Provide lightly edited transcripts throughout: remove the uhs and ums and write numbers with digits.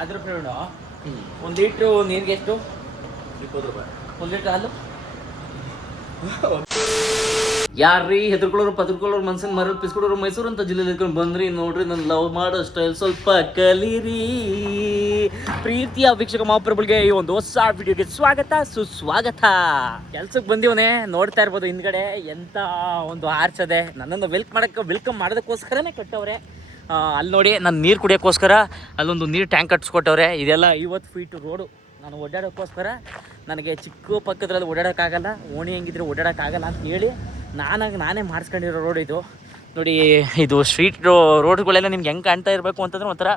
ಆದ್ರೂ ಪ್ರವೀಣ 1 ಲೀಟ್ರು ನೀರಿಗೆ ಎಷ್ಟು? 20 ರೂಪಾಯಿ. 1 ಲೀಟ್ರ್ ಹಾಲು ಯಾರ್ರೀ ಹೆದರ್ಕೊಳ್ಳೋರು ಪದರ್ಕೊಳ್ಳೋರು ಮನ್ಸನ್ ಮರಲ್ ಪಿಸ್ಕೊಡೋರು ಮೈಸೂರು ಅಂತ ಜಿಲ್ಲೆಯಲ್ಲಿ ಇಟ್ಕೊಂಡು ಬಂದ್ರಿ ನೋಡ್ರಿ ನನ್ನ ಲವ್ ಮಾಡೋ ಸ್ಟೈಲ್ ಸ್ವಲ್ಪ ಕಲೀರಿ. ಪ್ರೀತಿಯ ವೀಕ್ಷಕ ಮಹಾಪ್ರಭುಗಳಿಗೆ ಈ ಒಂದು ಹೊಸ ವಿಡಿಯೋಗೆ ಸ್ವಾಗತ ಸುಸ್ವಾಗತ. ಕೆಲ್ಸಕ್ಕೆ ಬಂದಿವನೇ ನೋಡ್ತಾ ಇರ್ಬೋದು ಹಿಂದ್ಗಡೆ ಎಂತ ಒಂದು ಆರ್ಚದೆ. ನನ್ನನ್ನು ವೆಲ್ಕಮ್ ಮಾಡೋದಕ್ಕೋಸ್ಕರನೇ ಕಟ್ಟವ್ರೆ. ಅಲ್ಲಿ ನೋಡಿ ನಾನು ನೀರು ಕುಡಿಯೋಕ್ಕೋಸ್ಕರ ಅಲ್ಲೊಂದು ನೀರು ಟ್ಯಾಂಕ್ ಕಟ್ಸ್ಕೊಟ್ಟವ್ರೆ. ಇದೆಲ್ಲ 50 ಫೀಟ್ ರೋಡು. ನಾನು ಓಡಾಡೋಕ್ಕೋಸ್ಕರ ನನಗೆ ಚಿಕ್ಕ ಪಕ್ಕದ್ರಲ್ಲಿ ಓಡಾಡೋಕ್ಕಾಗಲ್ಲ, ಓಣಿ ಹೆಂಗಿದ್ರೆ ಓಡಾಡೋಕ್ಕಾಗಲ್ಲ ಅಂತ ಹೇಳಿ ನಾನೇ ಮಾಡಿಸ್ಕೊಂಡಿರೋ ರೋಡ್ ಇದು. ನೋಡಿ ಇದು ಸ್ಟ್ರೀಟ್ ರೋಡ್ಗಳೆಲ್ಲ ನಿಮ್ಗೆ ಹೆಂಗೆ ಕಾಣ್ತಾ ಇರಬೇಕು ಅಂತಂದರೆ ಒಂಥರ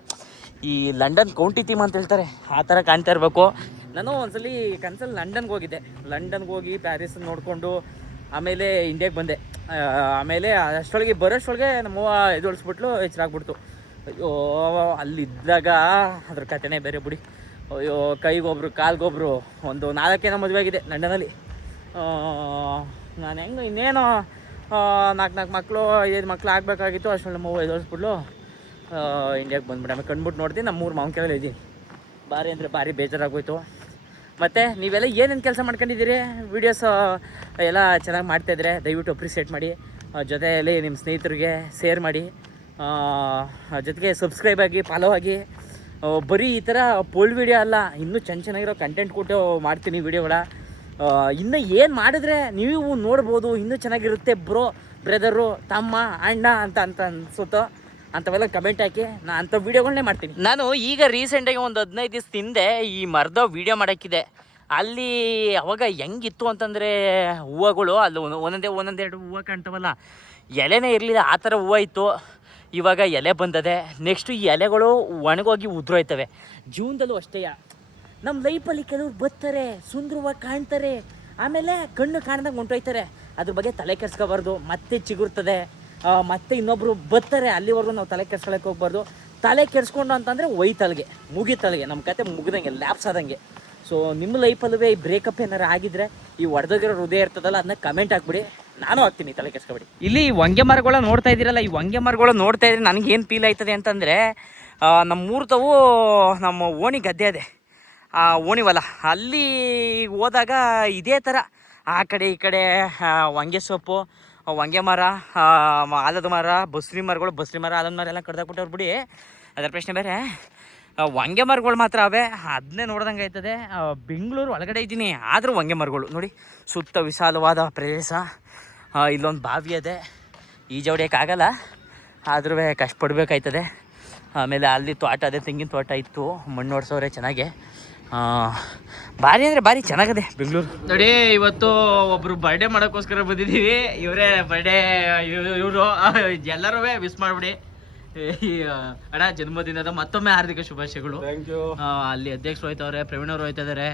ಈ ಲಂಡನ್ ಕೌಂಟಿ ಥೀಮ್ ಅಂತ ಹೇಳ್ತಾರೆ, ಆ ಥರ ಕಾಣ್ತಾ ಇರಬೇಕು. ನಾನು ಒಂದ್ಸಲಿ ಕನ್ಸಲ್ಲಿ ಲಂಡನ್ಗೆ ಹೋಗಿದ್ದೆ. ಲಂಡನ್ಗೆ ಹೋಗಿ ಪ್ಯಾರಿಸ್ ನೋಡಿಕೊಂಡು ಆಮೇಲೆ ಇಂಡಿಯಾಗೆ ಬಂದೆ. ಆಮೇಲೆ ಅಷ್ಟೊಳಗೆ ಬರೋಷ್ಟೊಳಗೆ ನಮ್ಮವ್ವ ಎದುರಿಸ್ಬಿಟ್ಲು, ಎಚ್ಚರಾಗ್ಬಿಡ್ತು. ಅಯ್ಯೋ ಅಲ್ಲಿದ್ದಾಗ ಅದ್ರ ಕಥೆನೇ ಬೇರೆ ಬಿಡಿ. ಅಯ್ಯೋ ಕೈಗೊಬ್ರು ಕಾಲ್ಗೊಬ್ರು ಒಂದು 4 ಜನ ಮದುವೆ ಆಗಿದೆ ಲಂಡನಲ್ಲಿ. ನಾನು ಹೆಂಗೆ ಇನ್ನೇನು 4 ಮಕ್ಕಳು 5 ಮಕ್ಕಳು ಆಗಬೇಕಾಗಿತ್ತು. ಅಷ್ಟು ನಮ್ಮವ್ವ ಎದುರಿಸ್ಬಿಟ್ಲು, ಇಂಡಿಯಾಗೆ ಬಂದ್ಬಿಟ್ಟು ಆಮೇಲೆ ಕಂಡ್ಬಿಟ್ಟು ನೋಡ್ತೀನಿ ನಮ್ಮ 3 ಮಾವಿನಕಾಯಲ್ಲಿ ಇದ್ದೀನಿ. ಭಾರಿ ಅಂದರೆ ಭಾರಿ ಬೇಜಾರಾಗೋಯ್ತು. ಮತ್ತು ನೀವೆಲ್ಲ ಏನೇನು ಕೆಲಸ ಮಾಡ್ಕೊಂಡಿದ್ದೀರಿ, ವೀಡಿಯೋಸ್ ಎಲ್ಲ ಚೆನ್ನಾಗಿ ಮಾಡ್ತಾಯಿದ್ರೆ ದಯವಿಟ್ಟು ಅಪ್ರಿಸಿಯೇಟ್ ಮಾಡಿ. ಜೊತೆಯಲ್ಲಿ ನಿಮ್ಮ ಸ್ನೇಹಿತರಿಗೆ ಶೇರ್ ಮಾಡಿ, ಜೊತೆಗೆ ಸಬ್ಸ್ಕ್ರೈಬ್ ಆಗಿ ಫಾಲೋ ಆಗಿ. ಬರೀ ಈ ಥರ ಪೋಲ್ ವೀಡಿಯೋ ಅಲ್ಲ, ಇನ್ನೂ ಚೆನ್ನಾಗಿರೋ ಕಂಟೆಂಟ್ ಕೊಟ್ಟು ಮಾಡ್ತೀನಿ ವೀಡಿಯೋಗಳ. ಇನ್ನು ಏನು ಮಾಡಿದ್ರೆ ನೀವು ನೋಡ್ಬೋದು, ಇನ್ನೂ ಚೆನ್ನಾಗಿರುತ್ತೆ ಬ್ರದರು ತಮ್ಮ ಅಣ್ಣ ಅಂತ ಅನ್ಸುತ್ತೋ ಅಂಥವೆಲ್ಲ ಕಮೆಂಟ್ ಹಾಕಿ. ನಾನು ಅಂಥ ವೀಡಿಯೋಗಳನ್ನೇ ಮಾಡ್ತೀನಿ. ನಾನು ಈಗ ರೀಸೆಂಟಾಗಿ ಒಂದು 15 ದಿವಸದ ಹಿಂದೆ ಈ ಮರದ ವೀಡಿಯೋ ಮಾಡೋಕ್ಕಿದೆ. ಅಲ್ಲಿ ಅವಾಗ ಹೆಂಗಿತ್ತು ಅಂತಂದರೆ ಹೂವುಗಳು ಅಲ್ಲಿ ಒಂದೊಂದೆರಡು ಹೂವು ಕಾಣ್ತಾವಲ್ಲ, ಎಲೆನೇ ಇರಲಿಲ್ಲ, ಆ ಥರ ಹೂವು ಇತ್ತು. ಇವಾಗ ಎಲೆ ಬಂದದೆ. ನೆಕ್ಸ್ಟು ಈ ಎಲೆಗಳು ಒಣಗೋಗಿ ಉದುರೋಯ್ತವೆ. ಜೀವನದಲ್ಲೂ ಅಷ್ಟೇ, ನಮ್ಮ ಲೈಫಲ್ಲಿ ಕೆಲವ್ರು ಬರ್ತಾರೆ, ಸುಂದರವಾಗಿ ಕಾಣ್ತಾರೆ, ಆಮೇಲೆ ಕಣ್ಣು ಕಾಣ್ದಂಗೆ ಹೊಂಟೋಯ್ತಾರೆ. ಅದ್ರ ಬಗ್ಗೆ ತಲೆ ಕೆಡ್ಸ್ಕೋಬಾರ್ದು. ಮತ್ತೆ ಚಿಗುರ್ತದೆ, ಮತ್ತೆ ಇನ್ನೊಬ್ರು ಬರ್ತಾರೆ, ಅಲ್ಲಿವರೆಗೂ ನಾವು ತಲೆ ಕೆಡ್ಸ್ಕೊಳಕ್ಕೆ ಹೋಗ್ಬಾರ್ದು. ತಲೆ ಕೆಡ್ಸ್ಕೊಂಡು ಅಂತಂದರೆ ಒಯ್ತಲ್ಗೆ ಮುಗಿತಲ್ಗೆ, ನಮ್ಮ ಕತೆ ಮುಗಿದಂಗೆ, ಲ್ಯಾಪ್ಸ್ ಆದಂಗೆ. ಸೊ ನಿಮ್ಮ ಲೈಫಲ್ಲೂ ಈ ಬ್ರೇಕಪ್ ಏನಾರು ಆಗಿದ್ರೆ ಈ ಒಡೆದೋಗಿರೋ ಹೃದಯ ಇರ್ತದಲ್ಲ, ಅದನ್ನ ಕಮೆಂಟ್ ಹಾಕ್ಬಿಡಿ, ನಾನು ಹಾಕ್ತೀನಿ, ತಲೆ ಕೆಡ್ಸ್ಕೊಬೇಡಿ. ಇಲ್ಲಿ ಹೊಂಗೆ ಮರಗಳ ನೋಡ್ತಾ ಇದ್ದೀರಲ್ಲ, ಈ ಹೊಂಗೆ ಮರಗಳು ನೋಡ್ತಾ ಇದ್ರೆ ನನಗೇನು ಫೀಲ್ ಆಯ್ತದೆ ಅಂತಂದರೆ, ನಮ್ಮ ಮೂರ್ತವು ನಮ್ಮ ಓಣಿ ಗದ್ದೆ ಅದೇ, ಆ ಓಣಿ ಹೊಲ, ಅಲ್ಲಿ ಹೋದಾಗ ಇದೇ ಥರ ಆ ಕಡೆ ಈ ಕಡೆ ಹೊಂಗೆ ಸೊಪ್ಪು, ಹೊಂಗೆ ಮರ, ಆಲದ ಮರ, ಬಸ್ರಿ ಮರ ಆಲದ ಮರ ಎಲ್ಲ ಕಡ್ದಾಕ್ಬಿಟ್ಟವ್ರು ಬಿಡಿ, ಅದರ ಪ್ರಶ್ನೆ ಬೇರೆ. ಹೊಂಗೆ ಮರಗಳು ಮಾತ್ರ ಅವೇ, ಅದನ್ನೇ ನೋಡ್ದಂಗೆ ಆಯ್ತದೆ. ಬೆಂಗಳೂರು ಒಳಗಡೆ ಇದ್ದೀನಿ, ಆದರೂ ಹೊಂಗೆ ಮರಗಳು ನೋಡಿ, ಸುತ್ತ ವಿಶಾಲವಾದ ಪ್ರದೇಶ. ಇಲ್ಲೊಂದು ಬಾವಿ ಅದೇ, ಈಜಾಡ್ಯೋಕ್ಕಾಗಲ್ಲ, ಆದ್ರೂ ಕಷ್ಟಪಡ್ಬೇಕಾಯ್ತದೆ. ಆಮೇಲೆ ಅಲ್ಲಿ ತೋಟ ಅದೇ, ತೆಂಗಿನ ತೋಟ ಇತ್ತು, ಮಣ್ಣು ಓಡಿಸೋರೆ ಚೆನ್ನಾಗೆ. ಭಾರಿ ಅಂದರೆ ಭಾರಿ ಚೆನ್ನಾಗದೆ ಬೆಂಗಳೂರು. ನೋಡಿ ಇವತ್ತು ಒಬ್ಬರು ಬರ್ಡೇ ಮಾಡೋಕ್ಕೋಸ್ಕರ ಬಂದಿದ್ದೀವಿ. ಇವರೇ ಬರ್ಡೇ, ಇವರು ಎಲ್ಲರೂ ವಿಶ್ ಮಾಡಿಬಿಡಿ. ಅಣ್ಣ ಜನ್ಮದಿನದ ಮತ್ತೊಮ್ಮೆ ಹಾರ್ದಿಕ ಶುಭಾಶಯಗಳು. ಅಲ್ಲಿ ಅಧ್ಯಕ್ಷರು ಹೋಯ್ತವ್ರೆ, ಪ್ರವೀಣ್ ಅವರು ಹೋಯ್ತಾ ಇದಾರೆ,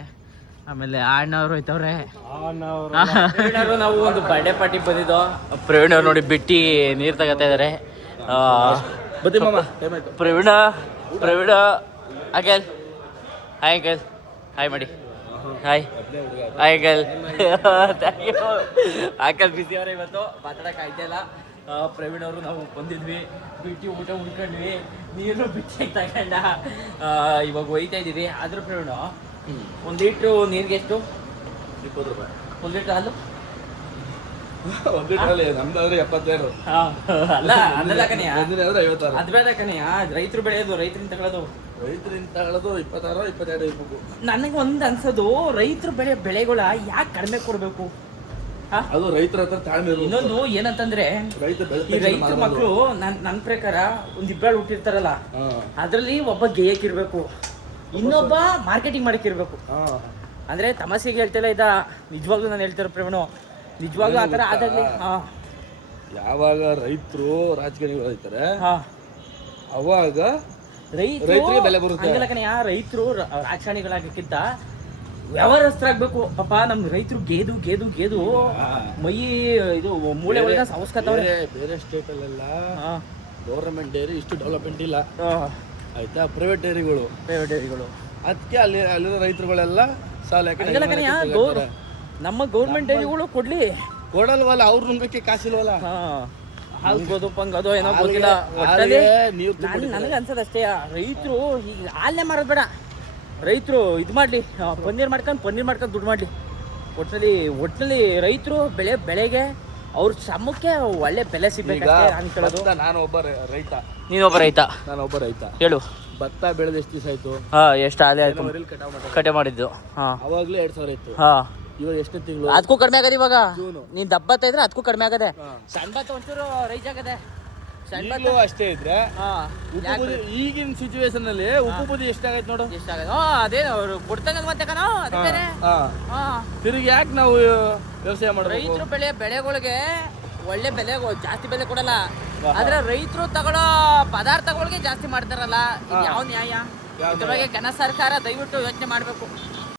ಆಮೇಲೆ ಅಣ್ಣವ್ರು ಹೋಯ್ತವ್ರೆ. ನಾವು ಒಂದು ಬರ್ಡೇ ಪಾರ್ಟಿ ಬಂದಿದ್ದು. ಪ್ರವೀಣ್ ಅವ್ರು ನೋಡಿ ಬಿಟ್ಟು ನೀರು ತಗೋತಾ ಇದಾರೆ. ಪ್ರವೀಣ ಅಗಲ್ ಹಾಯ್ ಗಲ್, ಹಾಯ್ ಮಾಡಿ, ಹಾಯ್ ಗಲ್. Thank you. ಆಕಲ್ ಬಿಸಿ ಅವರೇ ಇವತ್ತು ಮಾತಾಡೋಕೆ ಆಯ್ತಲ್ಲ. ಪ್ರವೀಣ್ ಅವರು ನಾವು ಬಂದಿದ್ವಿ, ಬಿಟ್ಟು ಊಟ ಉಳ್ಕೊಂಡ್ವಿ, ನೀರು ಬಿಟ್ಟು ತಗೊಂಡ ಇವಾಗ ಒಯ್ತಾ ಇದ್ದೀವಿ. ಆದ್ರೂ ಪ್ರವೀಣ 1 ಲೀಟ್ರು ನೀರಿಗೆ ಎಷ್ಟು? 20 ರೂಪಾಯಿ. 1 ಲೀಟ್ರ್ ಹಾಲು 1 ಲೀಟ್ರಲ್ಲಿ ನಮ್ದಾದ್ರೆ 75. ಅಲ್ಲ ಅದೆಲ್ಲ ಕನೆಯ, 56. ಅದು ಬೇಡ ಕನೆಯ, ರೈತರು ಬೆಳೆಯೋದು, ರೈತರಿಂದ ತಗೊಳ್ಳೋದು 26, 22 ಇರ್ಬೇಕು. ನನಗೆ ಒಂದು ಅನ್ಸೋದು, ರೈತರು ಬೆಳೆಗಳ ಯಾಕೆ ಕಡಿಮೆ ಕೊಡಬೇಕು? ಅದು ರೈತರ ಹತ್ರ ತಾಳ್ಮೆ. ಇನ್ನೊಂದು ಏನಂತಂದ್ರೆ, ಈ ರೈತರ ಮಕ್ಕಳು ನನ್ನ ಪ್ರಕಾರ ಒಂದು 2 ಹುಟ್ಟಿರ್ತಾರಲ್ಲ, ಅದ್ರಲ್ಲಿ ಒಬ್ಬ ಗೇಯಕ್ಕಿರ್ಬೇಕು, ಇನ್ನೊಬ್ಬ ಮಾರ್ಕೆಟಿಂಗ್ ಮಾಡಕ್ಕಿರ್ಬೇಕು. ಅಂದ್ರೆ ತಮಾಷೆಗೆ ಹೇಳ್ತಿಲ್ಲ, ನಿಜವಾಗ್ಲೂ ನಾನು ಹೇಳ್ತಿರೋ ಪ್ರವೀಣ್, ನಿಜವಾಗ್ಲೂ ಆ ಥರ ಆದಾಗ್ಲಿ. ಯಾವಾಗ ರೈತರು ರಾಜಕಾರಣಿಗಳು ಹೋಗ್ತಾರೆ, ಅವಾಗ ರೈತರಿಗೆ ಬೆಲೆ ಬರುತ್ತೆ. ಹಂಗಲ್ಲ ಕಣೆ, ರೈತರು ರಾಜಕಾರಣಿಗಳಾಗಕ್ಕಿಂತ ವ್ಯವಹಾರಸ್ಥರಾಗಬೇಕು. ಪಾಪ ನಮ್ಮ ರೈತರು ಗೇದು ಮೈ ಇದು ಮೂಳೆ ಒಳಗ ಸಂಸ್ಕತವ್ರೆ. ಬೇರೆ ಸ್ಟೇಟ್ ಅಲ್ಲೆಲ್ಲ ಗೌರ್ಮೆಂಟ್ ಡೈರಿ ಇಷ್ಟು ಡೆವಲಪ್ಮೆಂಟ್ ಇಲ್ಲ, ಆಯ್ತಾ? ಪ್ರೈವೇಟ್ ಡೈರಿಗಳು ಅದಕ್ಕೆ ಅಲ್ಲಿರೋ ರೈತರುಗಳೆಲ್ಲ ಸಾಲ. ನಮ್ಮ ಗೌರ್ಮೆಂಟ್ ಡೈರಿಗಳು ಕೊಡಲ್ವಲ್ಲ, ಅವ್ರ ನುಂಗಕ್ಕೆ ಕಾಸಿಲ್ವಲ್ಲ. ಹಂಗೋದು ಪಂಗೋದು ಏನೋ ಗೊತ್ತಿಲ್ಲ ಒಟ್ಟಲ್ಲಿ ನೀರು ನನಗೆ ಅನ್ಸೋದಷ್ಟೇ ರೈತರು ಈಗ ಹಾಲನ್ನೇ ಮಾರೋದು ಬೇಡ, ರೈತರು ಇದು ಮಾಡಲಿ, ಪನ್ನೀರ್ ಮಾಡ್ಕೊಂಡು ದುಡ್ಡು ಮಾಡಲಿ. ಒಟ್ಟಲ್ಲಿ ರೈತರು ಬೆಳೆಗೆ ಅವ್ರ ಶ್ರಮಕ್ಕೆ ಒಳ್ಳೆ ಬೆಲೆ ಸಿಗ್ಬೇಕಷ್ಟೇ ಅನ್ಕೊಳ್ಳೋದು. ನಾನು ಒಬ್ಬ ರೈತ. ನೀನೊಬ್ಬ ರೈತ? ನಾನೊಬ್ಬ ರೈತ. ಹೇಳು. ಭತ್ತ ಬೆಳೆದ ಎಷ್ಟು ದಿವಸ ಆಯ್ತು? ಎಷ್ಟು ಹಾಲೆ ಆಯ್ತು ಕಟೆ ಮಾಡಿದ್ದು? ಅವಾಗ್ಲೇ 2000 ಇತ್ತು. ಇವಾಗ ಎಷ್ಟನೇ ತಿಂಗಳು? ಅದಕ್ಕೂ ಕಡಿಮೆ ಆಗದೆ ಇವಾಗ. ನೀನ್ ದಬ್ಬತ್ತ ಇದ್ರೆ ಅದಕ್ಕೂ ಕಡಿಮೆ ಆಗದೆ. ಸಣ್ಣ ಭತ್ತ ಒಂಚೂರು ರೈಸ್ ಆಗದೆ. ಈಗಲೂ ಅಷ್ಟೇ ಇದ್ರೆ ಈಗಿನ ಸಿಚುವೇಶನ್ ಅಲ್ಲಿ ಉಪ್ಪು ಬುದ್ಧಿ ಎಷ್ಟಾಗೈತೆ ನೋಡು. ಎಷ್ಟಾಗದೆ? ಅದೇ ಅವ್ರು ಕೊಡ್ತಾಗ ಮತ್ತೆ ಕಣೋ ಅದಕ್ಕೆ. ತಿರುಗಿ ಯಾಕೆ ನಾವು ವ್ಯವಸಾಯ ಮಾಡೋದು? ರೈತರು ಬೆಳೆಗಳಿಗೆ ಒಳ್ಳೆ ಬೆಲೆ, ಜಾಸ್ತಿ ಬೆಲೆ ಕೊಡಲ್ಲ. ಆದ್ರೆ ರೈತರು ತಗೊಳ್ಳೋ ಪದಾರ್ಥಗಳಿಗೆ ಜಾಸ್ತಿ ಮಾಡ್ತಾರಲ್ಲ, ಯಾವ ನ್ಯಾಯ? ಇದ್ರ ಬಗ್ಗೆ ಸರ್ಕಾರ ದಯವಿಟ್ಟು ಯೋಚನೆ ಮಾಡ್ಬೇಕು.